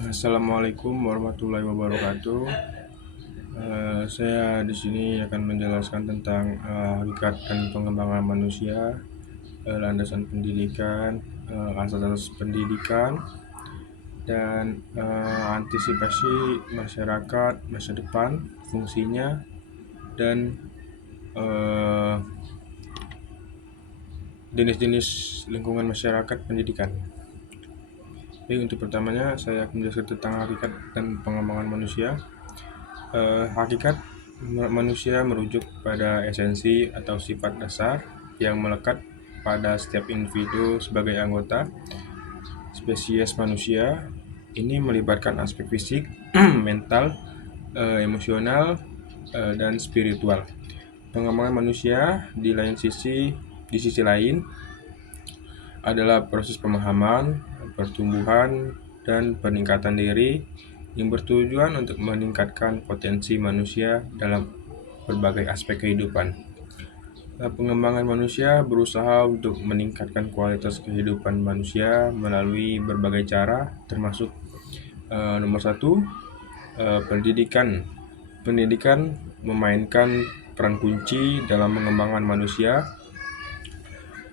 Assalamualaikum warahmatullahi wabarakatuh. Saya di sini akan menjelaskan tentang hakikat dan pengembangan manusia, landasan pendidikan, asas-asas pendidikan, dan antisipasi masyarakat masa depan, fungsinya, dan eh, jenis-jenis lingkungan masyarakat pendidikan. Jadi untuk pertamanya saya akan menjelaskan tentang hakikat dan pengembangan manusia. Hakikat manusia merujuk pada esensi atau sifat dasar yang melekat pada setiap individu sebagai anggota spesies manusia. Ini melibatkan aspek fisik, mental, emosional, dan spiritual. Pengembangan manusia di sisi lain adalah proses pemahaman, pertumbuhan, dan peningkatan diri yang bertujuan untuk meningkatkan potensi manusia dalam berbagai aspek kehidupan. Pengembangan manusia berusaha untuk meningkatkan kualitas kehidupan manusia melalui berbagai cara, termasuk nomor satu, pendidikan. Pendidikan memainkan peran kunci dalam pengembangan manusia.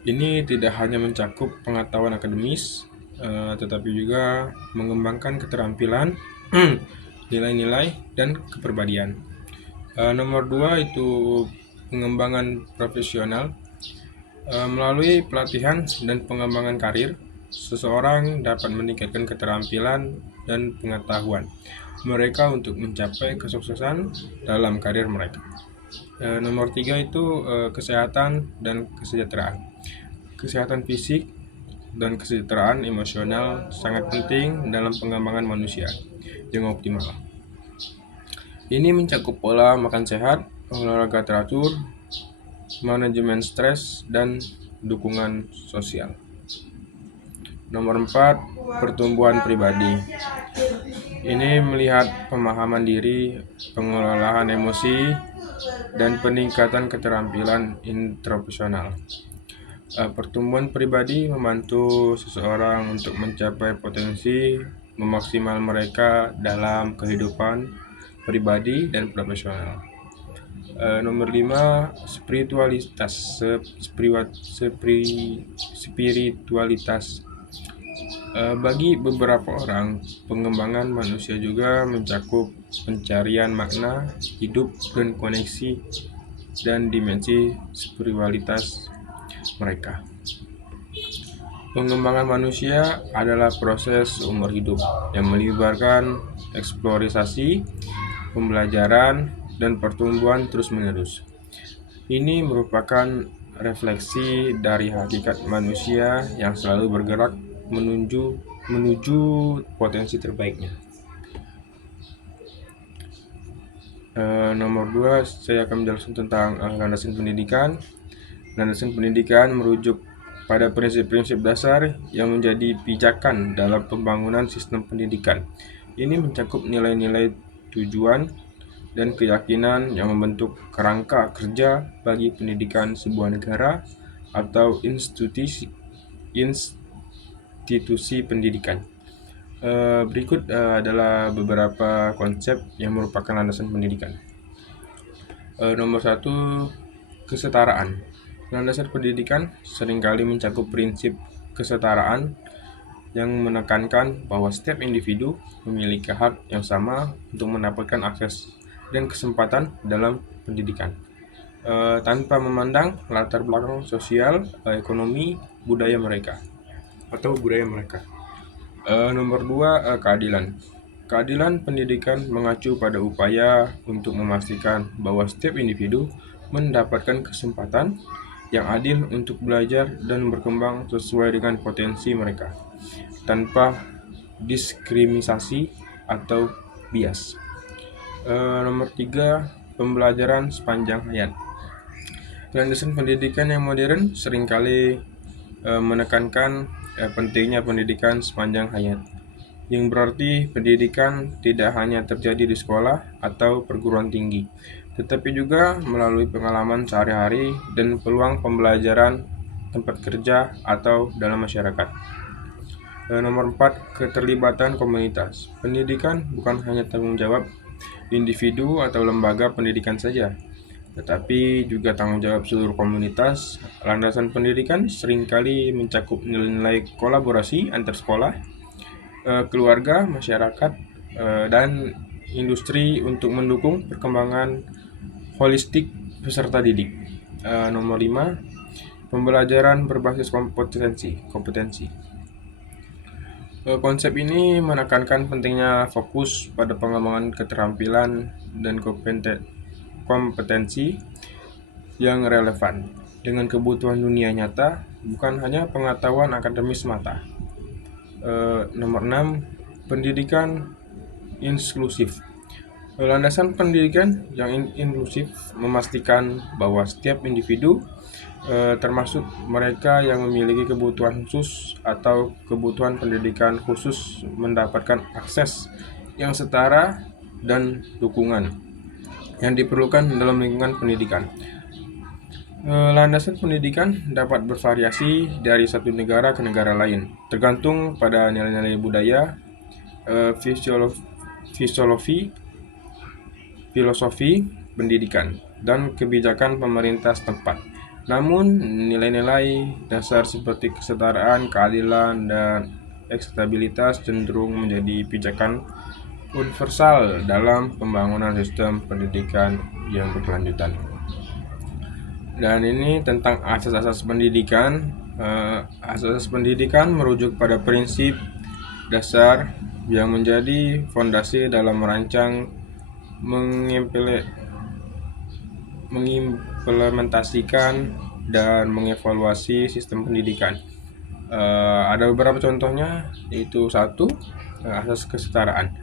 Ini tidak hanya mencakup pengetahuan akademis, tetapi juga mengembangkan keterampilan, nilai-nilai, dan kepribadian. Nomor dua itu pengembangan profesional. Melalui pelatihan dan pengembangan karir, seseorang dapat meningkatkan keterampilan dan pengetahuan mereka untuk mencapai kesuksesan dalam karir mereka. Nomor tiga itu kesehatan dan kesejahteraan. Kesehatan fisik dan kesejahteraan emosional sangat penting dalam pengembangan manusia yang optimal. Ini mencakup pola makan sehat, olahraga teratur, manajemen stres, dan dukungan sosial. Nomor 4, pertumbuhan pribadi. Ini melihat pemahaman diri, pengelolaan emosi, dan peningkatan keterampilan intrapersonal. Pertumbuhan pribadi membantu seseorang untuk mencapai potensi memaksimal mereka dalam kehidupan pribadi dan profesional. Nomor 5, spiritualitas. Bagi beberapa orang, pengembangan manusia juga mencakup pencarian makna hidup dan koneksi dan dimensi spiritualitas mereka. Pengembangan manusia adalah proses umur hidup yang melibatkan eksplorasi, pembelajaran, dan pertumbuhan terus-menerus. Ini merupakan refleksi dari hakikat manusia yang selalu bergerak menuju potensi terbaiknya. Nomor 2, saya akan menjelaskan tentang landasan pendidikan. Landasan pendidikan merujuk pada prinsip-prinsip dasar yang menjadi pijakan dalam pembangunan sistem pendidikan. Ini mencakup nilai-nilai tujuan dan keyakinan yang membentuk kerangka kerja bagi pendidikan sebuah negara atau institusi pendidikan. Berikut adalah beberapa konsep yang merupakan landasan pendidikan. Nomor 1, kesetaraan. Landasan pendidikan seringkali mencakup prinsip kesetaraan yang menekankan bahwa setiap individu memiliki hak yang sama untuk mendapatkan akses dan kesempatan dalam pendidikan, tanpa memandang latar belakang sosial, ekonomi, budaya mereka. Nomor 2, keadilan. Keadilan pendidikan mengacu pada upaya untuk memastikan bahwa setiap individu mendapatkan kesempatan yang adil untuk belajar dan berkembang sesuai dengan potensi mereka, tanpa diskriminasi atau bias. Nomor 3, pembelajaran sepanjang hayat. Landasan pendidikan yang modern seringkali menekankan pentingnya pendidikan sepanjang hayat, yang berarti pendidikan tidak hanya terjadi di sekolah atau perguruan tinggi, tetapi juga melalui pengalaman sehari-hari dan peluang pembelajaran tempat kerja atau dalam masyarakat. Nomor 4, keterlibatan komunitas. Pendidikan bukan hanya tanggung jawab individu atau lembaga pendidikan saja, tetapi juga tanggung jawab seluruh komunitas. Landasan pendidikan seringkali mencakup nilai-nilai kolaborasi antar sekolah, keluarga, masyarakat, dan industri untuk mendukung perkembangan holistik peserta didik. Nomor 5, pembelajaran berbasis kompetensi. Konsep ini menekankan pentingnya fokus pada pengembangan keterampilan dan kompetensi yang relevan dengan kebutuhan dunia nyata, bukan hanya pengetahuan akademis semata. Nomor 6, pendidikan inklusif. Landasan pendidikan yang inklusif memastikan bahwa setiap individu, termasuk mereka yang memiliki kebutuhan khusus atau kebutuhan pendidikan khusus, mendapatkan akses yang setara dan dukungan yang diperlukan dalam lingkungan pendidikan. Landasan pendidikan dapat bervariasi dari satu negara ke negara lain, tergantung pada nilai-nilai budaya, filosofi pendidikan, dan kebijakan pemerintah setempat. Namun, nilai-nilai dasar seperti kesetaraan, keadilan, dan akuntabilitas cenderung menjadi pijakan universal dalam pembangunan sistem pendidikan yang berkelanjutan. Dan ini tentang asas-asas pendidikan. Asas-asas pendidikan merujuk pada prinsip dasar yang menjadi fondasi dalam merancang, mengimplementasikan, dan mengevaluasi sistem pendidikan. Ada beberapa contohnya, yaitu 1, asas kesetaraan,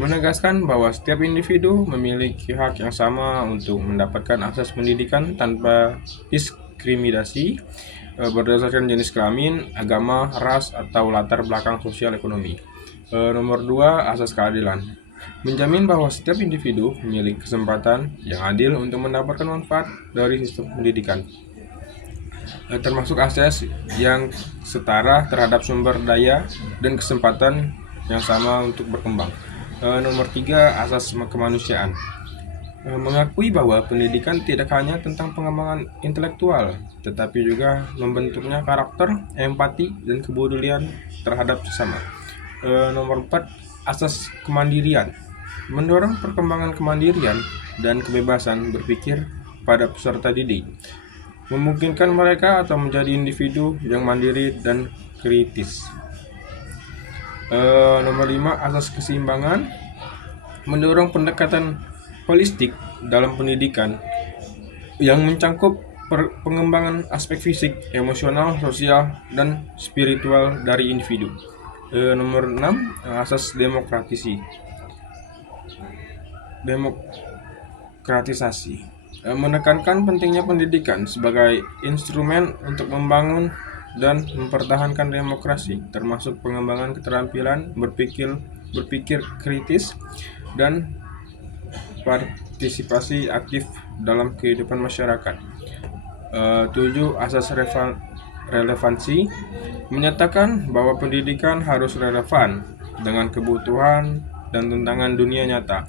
menegaskan bahwa setiap individu memiliki hak yang sama untuk mendapatkan akses pendidikan tanpa diskriminasi berdasarkan jenis kelamin, agama, ras, atau latar belakang sosial ekonomi. Nomor 2, asas keadilan, menjamin bahwa setiap individu memiliki kesempatan yang adil untuk mendapatkan manfaat dari sistem pendidikan, termasuk akses yang setara terhadap sumber daya dan kesempatan yang sama untuk berkembang. Nomor 3, asas kemanusiaan, mengakui bahwa pendidikan tidak hanya tentang pengembangan intelektual, tetapi juga membentuknya karakter, empati, dan kepedulian terhadap sesama. Nomor 4, asas kemandirian, mendorong perkembangan kemandirian dan kebebasan berpikir pada peserta didik, memungkinkan mereka atau menjadi individu yang mandiri dan kritis. Nomor 5, asas keseimbangan, mendorong pendekatan holistik dalam pendidikan yang mencakup pengembangan aspek fisik, emosional, sosial, dan spiritual dari individu. Nomor 6, asas demokratisasi, menekankan pentingnya pendidikan sebagai instrumen untuk membangun dan mempertahankan demokrasi, termasuk pengembangan keterampilan berpikir kritis dan partisipasi aktif dalam kehidupan masyarakat. 7, asas relevansi, menyatakan bahwa pendidikan harus relevan dengan kebutuhan dan tantangan dunia nyata,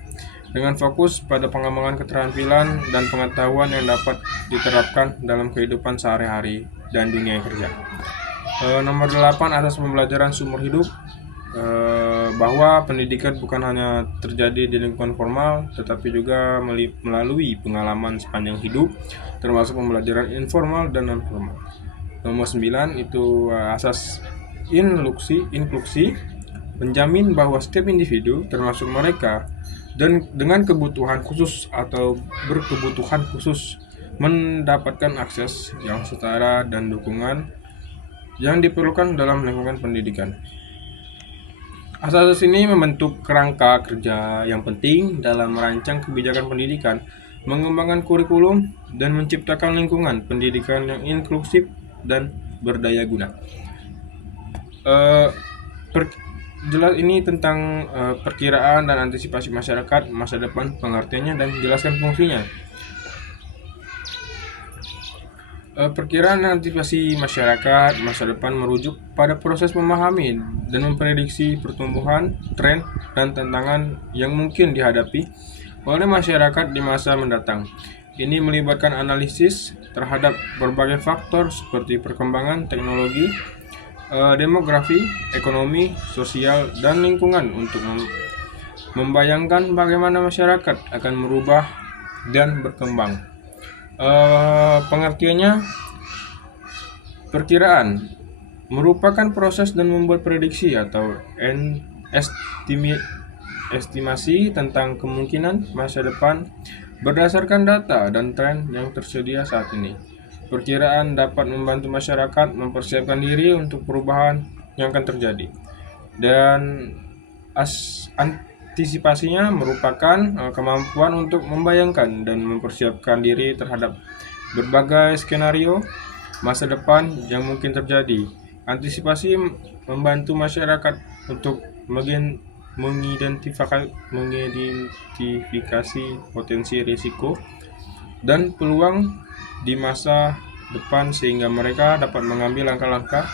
dengan fokus pada pengembangan keterampilan dan pengetahuan yang dapat diterapkan dalam kehidupan sehari-hari dan dunia kerja. Nomor 8, asas pembelajaran seumur hidup, bahwa pendidikan bukan hanya terjadi di lingkungan formal, tetapi juga melalui pengalaman sepanjang hidup, termasuk pembelajaran informal dan non-formal. Nomor 9, itu asas inklusi, menjamin bahwa setiap individu, termasuk mereka dan dengan kebutuhan khusus atau berkebutuhan khusus, mendapatkan akses yang setara dan dukungan yang diperlukan dalam lingkungan pendidikan. Asas ini membentuk kerangka kerja yang penting dalam merancang kebijakan pendidikan, mengembangkan kurikulum, dan menciptakan lingkungan pendidikan yang inklusif dan berdaya guna. Jelas ini tentang perkiraan dan antisipasi masyarakat masa depan, pengertiannya, dan jelaskan fungsinya. Perkiraan dan antisipasi masyarakat masa depan merujuk pada proses memahami dan memprediksi pertumbuhan, tren, dan tantangan yang mungkin dihadapi oleh masyarakat di masa mendatang. Ini melibatkan analisis terhadap berbagai faktor seperti perkembangan teknologi, demografi, ekonomi, sosial, dan lingkungan untuk membayangkan bagaimana masyarakat akan merubah dan berkembang. Pengertiannya, perkiraan merupakan proses dan membuat prediksi atau estimasi tentang kemungkinan masa depan berdasarkan data dan tren yang tersedia saat ini. Perkiraan dapat membantu masyarakat mempersiapkan diri untuk perubahan yang akan terjadi. Dan antisipasinya merupakan kemampuan untuk membayangkan dan mempersiapkan diri terhadap berbagai skenario masa depan yang mungkin terjadi. Antisipasi membantu masyarakat untuk mengidentifikasi potensi risiko dan peluang di masa depan sehingga mereka dapat mengambil langkah-langkah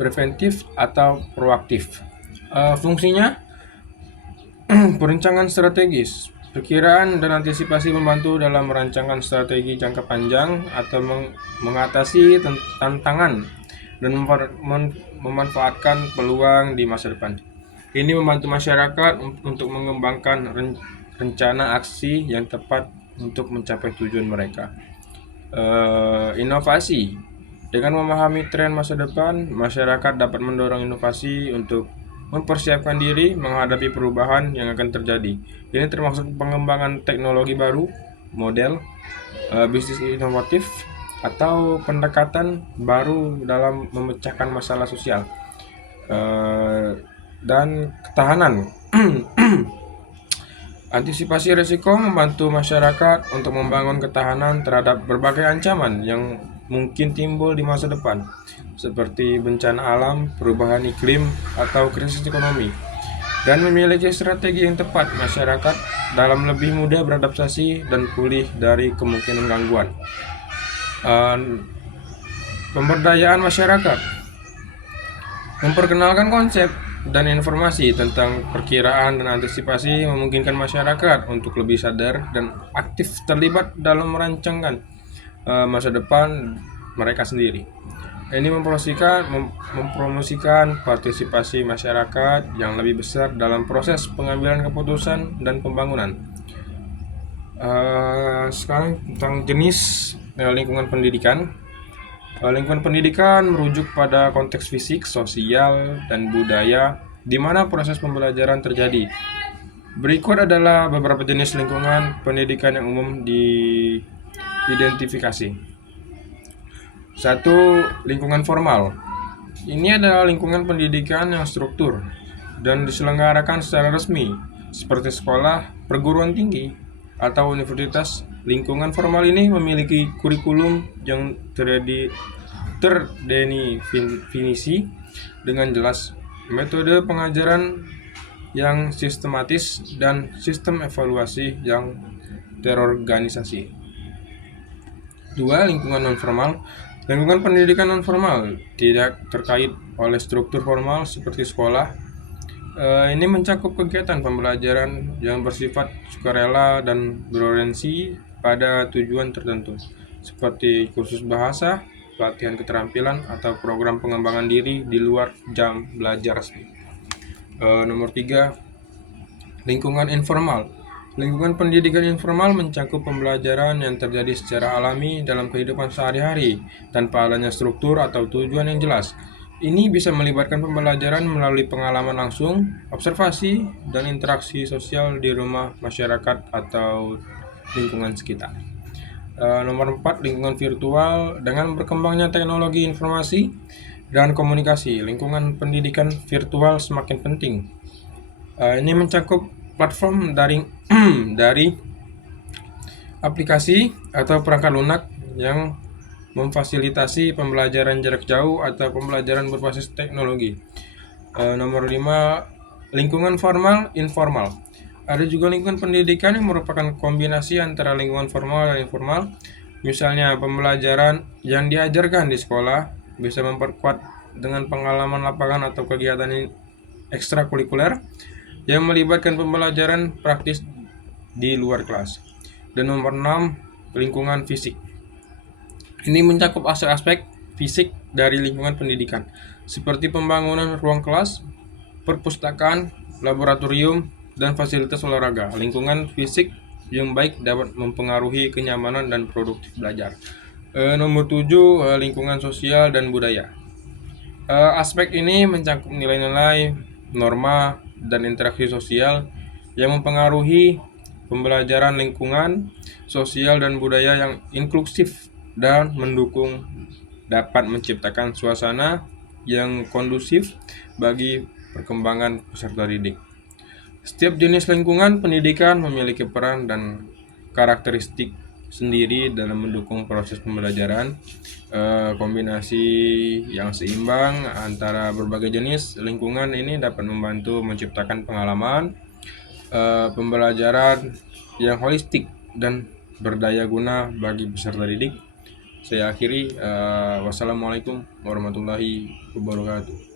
preventif atau proaktif. Fungsinya perencanaan strategis. Perkiraan dan antisipasi membantu dalam merancangkan strategi jangka panjang atau mengatasi tantangan dan memanfaatkan peluang di masa depan. Ini membantu masyarakat untuk mengembangkan rencana aksi yang tepat untuk mencapai tujuan mereka. Inovasi. Dengan memahami tren masa depan, masyarakat dapat mendorong inovasi untuk mempersiapkan diri menghadapi perubahan yang akan terjadi. Ini termasuk pengembangan teknologi baru, model bisnis inovatif, atau pendekatan baru dalam memecahkan masalah sosial dan ketahanan. Antisipasi risiko membantu masyarakat untuk membangun ketahanan terhadap berbagai ancaman yang mungkin timbul di masa depan, seperti bencana alam, perubahan iklim, atau krisis ekonomi. Dan memiliki strategi yang tepat, masyarakat dalam lebih mudah beradaptasi dan pulih dari kemungkinan gangguan. Pemberdayaan masyarakat memperkenalkan konsep dan informasi tentang perkiraan dan antisipasi memungkinkan masyarakat untuk lebih sadar dan aktif terlibat dalam merancangkan masa depan mereka sendiri. Ini mempromosikan partisipasi masyarakat yang lebih besar dalam proses pengambilan keputusan dan pembangunan. Sekarang tentang jenis lingkungan pendidikan. Lingkungan pendidikan merujuk pada konteks fisik, sosial, dan budaya di mana proses pembelajaran terjadi. Berikut adalah beberapa jenis lingkungan pendidikan yang umum diidentifikasi. 1. Lingkungan formal. Ini adalah lingkungan pendidikan yang struktur dan diselenggarakan secara resmi, seperti sekolah, perguruan tinggi, atau universitas. Lingkungan formal ini memiliki kurikulum yang terdefinisi dengan jelas, metode pengajaran yang sistematis, dan sistem evaluasi yang terorganisasi. 2. Lingkungan non-formal. Lingkungan pendidikan non-formal tidak terkait oleh struktur formal seperti sekolah. Ini mencakup kegiatan pembelajaran yang bersifat sukarela dan berorientasi pada tujuan tertentu, seperti kursus bahasa, pelatihan keterampilan, atau program pengembangan diri di luar jam belajar resmi. Nomor 3. Lingkungan informal. Lingkungan pendidikan informal mencakup pembelajaran yang terjadi secara alami dalam kehidupan sehari-hari, tanpa adanya struktur atau tujuan yang jelas. Ini bisa melibatkan pembelajaran melalui pengalaman langsung, observasi, dan interaksi sosial di rumah, masyarakat, atau lingkungan sekitar. Nomor 4. Lingkungan virtual. Dengan berkembangnya teknologi informasi dan komunikasi, lingkungan pendidikan virtual semakin penting. Ini mencakup platform daring dari aplikasi atau perangkat lunak yang memfasilitasi pembelajaran jarak jauh atau pembelajaran berbasis teknologi. Nomor 5. Lingkungan formal informal. Ada juga lingkungan pendidikan yang merupakan kombinasi antara lingkungan formal dan informal. Misalnya, pembelajaran yang diajarkan di sekolah bisa memperkuat dengan pengalaman lapangan atau kegiatan ekstrakurikuler yang melibatkan pembelajaran praktis di luar kelas. Dan nomor 6, lingkungan fisik. Ini mencakup aspek-aspek fisik dari lingkungan pendidikan, seperti pembangunan ruang kelas, perpustakaan, laboratorium, dan fasilitas olahraga. Lingkungan fisik yang baik dapat mempengaruhi kenyamanan dan produktif belajar. Nomor 7, lingkungan sosial dan budaya. Aspek ini mencakup nilai-nilai, norma, dan interaksi sosial yang mempengaruhi pembelajaran. Lingkungan sosial dan budaya yang inklusif dan mendukung dapat menciptakan suasana yang kondusif bagi perkembangan peserta didik. Setiap jenis lingkungan pendidikan memiliki peran dan karakteristik sendiri dalam mendukung proses pembelajaran. Kombinasi yang seimbang antara berbagai jenis lingkungan ini dapat membantu menciptakan pengalaman pembelajaran yang holistik dan berdaya guna bagi peserta didik. Saya akhiri, wassalamualaikum warahmatullahi wabarakatuh.